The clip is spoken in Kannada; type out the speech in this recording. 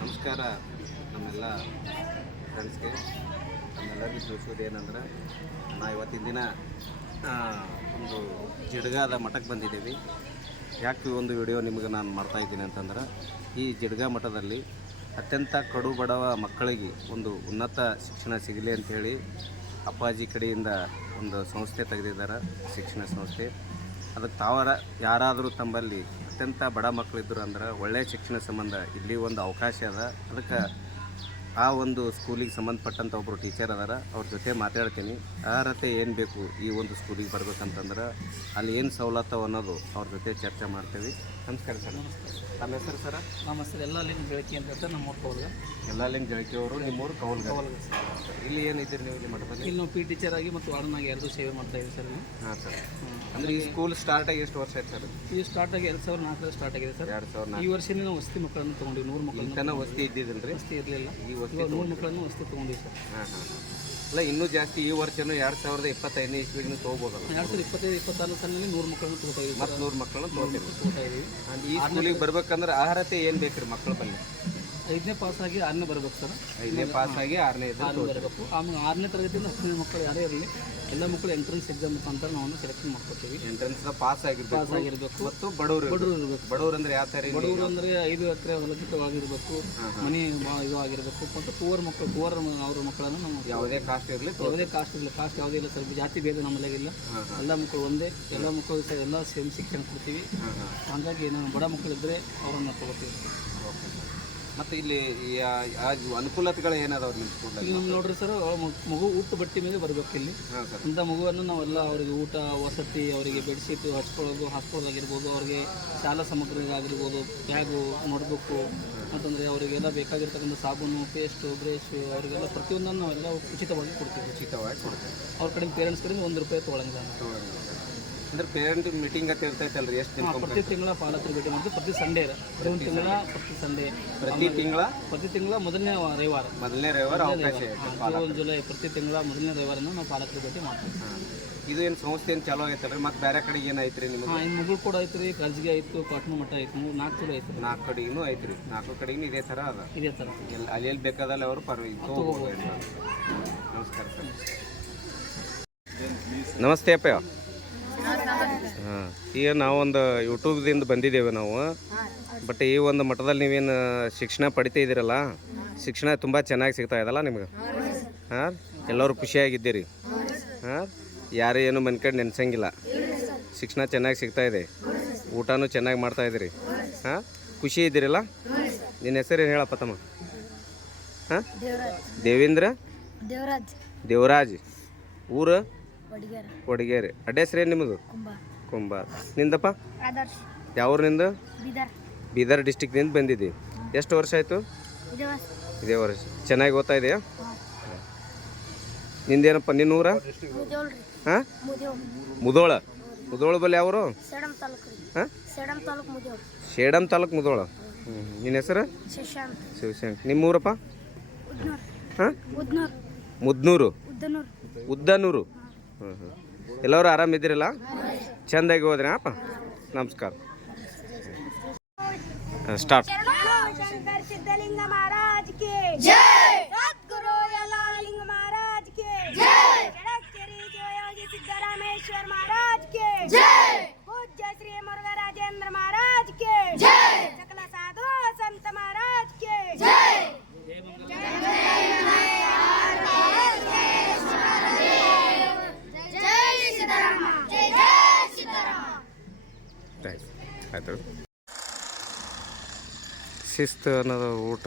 ನಮಸ್ಕಾರ, ನಮ್ಮೆಲ್ಲ ಫ್ರೆಂಡ್ಸ್ಗೆ ನಮ್ಮೆಲ್ಲರಿಗೂ ತಿಳಿಸೋದು ಏನಂದ್ರೆ, ನಾ ಇವತ್ತಿನ ದಿನ ಒಂದು ಜಿಡ್ಗಾದ ಮಠಕ್ಕೆ ಬಂದಿದ್ದೀವಿ. ಯಾಕೆ ಒಂದು ವಿಡಿಯೋ ನಿಮಗೆ ನಾನು ಮಾಡ್ತಾಯಿದ್ದೀನಿ ಅಂತಂದ್ರೆ, ಈ ಜಿಡ್ಗಾ ಮಠದಲ್ಲಿ ಅತ್ಯಂತ ಕಡು ಬಡವ ಮಕ್ಕಳಿಗೆ ಒಂದು ಉನ್ನತ ಶಿಕ್ಷಣ ಸಿಗಲಿ ಅಂಥೇಳಿ ಅಪ್ಪಾಜಿ ಕಡೆಯಿಂದ ಒಂದು ಸಂಸ್ಥೆ ತೆಗೆದಿದ್ದಾರೆ, ಶಿಕ್ಷಣ ಸಂಸ್ಥೆ. ಅದಕ್ಕೆ ತಾವರ ಯಾರಾದರೂ ತಮ್ಮಲ್ಲಿ ಅತ್ಯಂತ ಬಡ ಮಕ್ಕಳಿದ್ರು ಅಂದ್ರೆ ಒಳ್ಳೆಯ ಶಿಕ್ಷಣ ಸಂಬಂಧ ಇಲ್ಲಿ ಒಂದು ಅವಕಾಶ ಅದ. ಅದಕ್ಕೆ ಆ ಒಂದು ಸ್ಕೂಲಿಗೆ ಸಂಬಂಧಪಟ್ಟಂಥ ಒಬ್ಬರು ಟೀಚರ್ ಅದಾರ. ಅವ್ರ ಜೊತೆ ಮಾತಾಡ್ತೀನಿ. ಅರ್ಹತೆ ಏನು ಬೇಕು ಈ ಒಂದು ಸ್ಕೂಲಿಗೆ ಬರ್ಬೇಕಂತಂದ್ರೆ ಅಲ್ಲಿ ಏನು ಸವಲತ್ತು ಅನ್ನೋದು ಅವ್ರ ಜೊತೆ ಚರ್ಚೆ ಮಾಡ್ತೀವಿ. ನಮಸ್ಕಾರ ಸರ್. ನಮ್ಮ ಹೆಸರು ಸರ? ನಮ್ಮ ಹೆಸರು ಎಲ್ಲ ಲಿಂಗ ಬೆಳಕಿ ಅಂತ ಹೇಳ್ತಾರೆ ನಮ್ಮ ಊರು ಎಲ್ಲಾಲಿಂಗ್ ನಿಮ್ಮ ನಿಮ್ಮೂರು ಕೌಲ್ಗ. ಇಲ್ಲಿ ಏನಿದ್ದೀರಿ ನೀವು ಇಲ್ಲಿ ಮಠದಲ್ಲಿ? ಇಲ್ಲಿ ನಾವು ಪಿ ಟೀಚರ್ ಆಗಿ ಮತ್ತು ವಾರ್ಡನಾಗಿ ಎರಡು ಸೇವೆ ಮಾಡ್ತಾ ಇದ್ದೀವಿ ಸರ್ ಹಾಂ ಸರ್. ಅಂದ್ರೆ ಈ ಸ್ಕೂಲ್ ಸ್ಟಾರ್ಟ್ ಆಗಿ ಎಷ್ಟು ವರ್ಷ ಆಯ್ತು ಸರ್? ಈ ಸ್ಟಾರ್ಟ್ ಆಗಿ ಎರಡು ಸಾವಿರದ ನಾಲ್ಕರಲ್ಲಿ ಸ್ಟಾರ್ಟ್ ಆಗಿದೆ ಸರ್. ಎರಡು ಸಾವಿರದ ಈ ವರ್ಷನೇ ನಾವು ವಸತಿ ಮಕ್ಕಳನ್ನು ತೊಗೊಂಡಿವಿ ನೂರು ಮಕ್ಕಳು ವಸ್ತಿ ರೀ ವಸತಿ ಇರಲಿಲ್ಲ. ಈ ವಸ್ತಿ ನೂರು ಮಕ್ಕಳನ್ನು ವಸತಿ ತೊಗೊಂಡಿವಿ ಸರ್. ಹಾಂ ಹಾಂ ಅಲ್ಲ ಇನ್ನೂ ಜಾಸ್ತಿ ಈ ವರ್ಷನೂ ಎರಡು ಸಾವಿರದ ಇಪ್ಪತ್ತೈದನೇ ಇಸ್ವಿಗೂ ತೊಗೋಬೋದಲ್ಲ ಎರಡು ಸಾವಿರದ ಇಪ್ಪತ್ತೈದು ಇಪ್ಪತ್ತಾರು ಸಾಲಿನಲ್ಲಿ ನೂರು ಮಕ್ಕಳನ್ನು ತೊಗೋತಾ ಇದ್ದೀವಿ ಮತ್ತು ನೂರು ಮಕ್ಕಳನ್ನ ತೊಗೋತಾ ಇದ್ದೀವಿ ಈ ಸ್ಕೂಲಿಗೆ ಬರ್ಬೇಕಂದ್ರೆ ಅರ್ಹತೆ ಏನು ಬೇಕ್ರಿ ಮಕ್ಕಳ ಬಲ್ಲಿ? ಐದನೇ ಪಾಸ್ ಆಗಿ ಆರನೇ ಬರಬೇಕು ಸರ್. ಐದನೇ ಪಾಸ್ ಆಗಿ ಆರನೇ ಬರಬೇಕು. ಆಮೇಲೆ ಆರನೇ ತರಗತಿಯಿಂದ ಹತ್ತನೇ ಮಕ್ಕಳು ಯಾರೇ ಇರಲಿ ಎಲ್ಲ ಮಕ್ಕಳು ಎಂಟ್ರೆನ್ಸ್ ಎಕ್ಸಾಮ್ ಮುಖಾಂತರ ನಾವು ಸೆಲೆಕ್ಷನ್ ಮಾಡ್ಕೊತೀವಿ. ಎಂಟ್ರೆನ್ಸ್ ಪಾಸ್ ಪಾಸ್ ಆಗಿರ್ಬೇಕು. ಆಗಿರಬೇಕು. ಮತ್ತು ಬಡವರು ಬಡವರು ಇರಬೇಕು. ಬಡವರು ಅಂದ್ರೆ ಯಾವ ಥರ ಇಲ್ಲಿ? ಬಡವರು ಅಂದರೆ ಐದು ಎಕರೆ ಹೊಲಕಿತವಾಗಿರಬೇಕು ಮನೆ ಇದು ಆಗಿರಬೇಕು ಮತ್ತು ಪೂವರ್ ಮಕ್ಕಳು ಪೂವರ್ ಅವ್ರ ಮಕ್ಕಳನ್ನು ನಾವು ಯಾವುದೇ ಕಾಸ್ಟ್ ಇರಲಿ ಯಾವುದೇ ಕಾಸ್ಟ್ ಇರಲಿ. ಕಾಸ್ಟ್ ಯಾವುದೇ ಇಲ್ಲ ಸ್ವಲ್ಪ ಜಾತಿ ಭೇದ ನಮ್ಮಲ್ಲಿ ಇಲ್ಲ. ಎಲ್ಲ ಮಕ್ಕಳು ಒಂದೇ. ಎಲ್ಲ ಮಕ್ಕಳು ಎಲ್ಲ ಸೇಮ್ ಶಿಕ್ಷಣ ಕೊಡ್ತೀವಿ. ಹಾಗಾಗಿ ಏನೋ ಬಡ ಮಕ್ಕಳಿದ್ರೆ ಅವರನ್ನು ತಗೋತೀವಿ. ಮತ್ತು ಇಲ್ಲಿ ಅನುಕೂಲತೆಗಳು ಏನಾದ್ರು ನಿಮ್ಗೆ ಇಲ್ಲಿ ನಮ್ಗೆ ನೋಡ್ರಿ ಸರ್ ಮಗು ಊಟ ಬಟ್ಟೆ ಮೇಲೆ ಬರಬೇಕು ಇಲ್ಲಿ. ಹಾಂ ಸರ್. ಅಂಥ ಮಗುವನ್ನು ನಾವೆಲ್ಲ ಅವರಿಗೆ ಊಟ ವಸತಿ ಅವರಿಗೆ ಬೆಡ್ಶೀಟ್ ಹಚ್ಕೊಳ್ಳೋದು ಹಾಸ್ಕೊಳ್ಳೋದಾಗಿರ್ಬೋದು ಅವರಿಗೆ ಶಾಲಾ ಸಾಮಗ್ರಿಗಳಾಗಿರ್ಬೋದು ಬ್ಯಾಗು ನೋಟ್ಬುಕ್ಕು ಅಂತಂದರೆ ಅವರಿಗೆಲ್ಲ ಬೇಕಾಗಿರ್ತಕ್ಕಂಥ ಸಾಬೂನು ಪೇಸ್ಟು ಬ್ರೇಷು ಅವರಿಗೆಲ್ಲ ಪ್ರತಿಯೊಂದನ್ನು ನಾವೆಲ್ಲ ಉಚಿತವಾಗಿ ಕೊಡ್ತೀವಿ. ಉಚಿತವಾಗಿ ಕೊಡ್ತೀವಿ. ಅವ್ರ ಕಡೆ ಪೇರೆಂಟ್ಸ್ ಕಡೆ ಒಂದು ರೂಪಾಯಿ ತೊಗೊಳಂಗಿಲ್ಲ. ಅಂದ್ರೆ ಪೇರೆಂಟ್ ಮೀಟಿಂಗ್ ಅಂತ ಇರ್ತೈತಲ್ರಿ ಎಷ್ಟು ದಿನ ಪ್ರತಿ ತಿಂಗಳ ಪಾಲಕರು ಭೇಟಿ ಮಾಡ್ತೀವಿ ಪ್ರತಿ ಸಂಡೇ ಪ್ರತಿ ತಿಂಗಳ? ಪ್ರತಿ ಸಂಡೇ ಪ್ರತಿ ತಿಂಗಳ? ಪ್ರತಿ ತಿಂಗಳ ಮೊದಲನೇ ರವಿವಾರ. ಮೊದಲನೇ ರವಿವಾರ ಅವಕಾಶ ಜುಲೈ ಪ್ರತಿ ತಿಂಗಳ ಮೊದಲನೇ ರವಿವಾರನ ನಾವು ಪಾಲಕರು ಭೇಟಿ ಮಾಡ್ತೀವಿ. ಇದು ಏನು ಸಂಸ್ಥೆ ಏನು ಚಾಲೋ ಆಗೈತಲ್ರಿ? ಮತ್ತು ಬೇರೆ ಕಡೆ ಐತ್ರಿ ನಿಮಗೆ ಹಾಂ ಇನ್ನು ಮುಗುಳು ಕೂಡ ಐತ್ರಿ ಕರ್ಜಿಗೆ ಆಯಿತು ಕಾಟನ್ ಮಠ ಆಯ್ತು ಮೂರು ನಾಲ್ಕು ಚಲೋ ಐತ್ರಿ. ನಾಲ್ಕು ಕಡೆಗೂ ಐತ್ರಿ. ನಾಲ್ಕು ಕಡೆಗೂ ಇದೇ ಥರ ಅದ. ಇದೇ ಥರ ಎಲ್ಲಿ ಅಲ್ಲಿ ಎಲ್ಲಿ ಬೇಕಾದಲ್ಲ ಅವರು ಪರ್ವ ತೊಗೋಬೋದು. ನಮಸ್ಕಾರ ಸರ್. ನಮಸ್ತೆ ಅಪ್ಪ ಹಾಂ ಈಗ ನಾವೊಂದು ಯೂಟ್ಯೂಬ್ದಿಂದ ಬಂದಿದ್ದೇವೆ ನಾವು. ಬಟ್ ಈ ಒಂದು ಮಠದಲ್ಲಿ ನೀವೇನು ಶಿಕ್ಷಣ ಪಡಿತಾ ಇದ್ದೀರಲ್ಲ? ಶಿಕ್ಷಣ ತುಂಬ ಚೆನ್ನಾಗಿ ಸಿಗ್ತಾ ಇದಲ್ಲ ನಿಮ್ಗೆ? ಹಾಂ? ಎಲ್ಲರೂ ಖುಷಿಯಾಗಿದ್ದೀರಿ. ಹಾಂ? ಯಾರು ಏನು ಮನ್ಕಂಡು ನೆನೆಸಂಗಿಲ್ಲ. ಶಿಕ್ಷಣ ಚೆನ್ನಾಗಿ ಸಿಗ್ತಾ ಇದೆ. ಊಟನೂ ಚೆನ್ನಾಗಿ ಮಾಡ್ತಾ ಇದ್ದೀರಿ. ಹಾಂ? ಖುಷಿ ಇದ್ದೀರಲ್ಲ? ನಿನ್ನ ಹೆಸರು ಏನು ಹೇಳಪ್ಪ ತಮ್ಮ? ಹಾಂ? ದೇವೇಂದ್ರ? ದೇವರಾಜ್. ದೇವರಾಜ್. ಊರು? ಕೊಡಿಗೇರಿ ಅಡ್ರೆಸ್ ನಿಮ್ಮದು ಕುಂಬ. ಕುಂಬಾರ ನಿಂದಪ್ಪ? ಆದರ್ಶ್. ಯಾವ ಊರಿನಿಂದ ಬೀದರ್. ಬೀದರ್ ಡಿಸ್ಟಿಕ್ನಿಂದ ಬಂದಿದ್ದಿ. ಎಷ್ಟು ವರ್ಷ ಆಯಿತು? ಇದು ವರ್ಷ. ಚೆನ್ನಾಗಿ ಓದ್ತಾ ಇದೆಯಾ? ನಿಂದೇನಪ್ಪ ನಿನ್ನ ಊರ ಮುದೇವ್ರಿ ಹಾಂ? ಮುದೋಳ. ಮುದೋಳ. ಬಲ್ಲಿ ಯಾವರು? ಹಾಂ? ಶೇಡಮ್ ತಾಲೂಕು ಮುದೋಳ. ಹ್ಞೂ ನಿನ್ನ ಹೆಸರು? ಶಿವಶಾಂತ್ ನಿಮ್ಮೂರಪ್ಪ? ನಿಮ್ಮ ಊರಪ್ಪ ಉದ್ನೂರ್. ಹಾಂ ಮುದ್ನೂರು. ಉದ್ದನೂರ್. ಉದ್ದನೂರು. ಹ್ಞೂ ಹ್ಞೂ ಎಲ್ಲರೂ ಆರಾಮಿದ್ದೀರಲ್ಲ? ಚೆಂದಾಗಿ ಹೋದ್ರಪ್ಪ ನಮಸ್ಕಾರ. ಸ್ಟಾರ್ಟ್. ಶಂಕರ್ ಸಿದ್ಧಲಿಂಗ ಮಹಾರಾಜ್ ಕಿ ಜೈ! ಶಿಸ್ತು ಅನ್ನೋದು ಊಟ.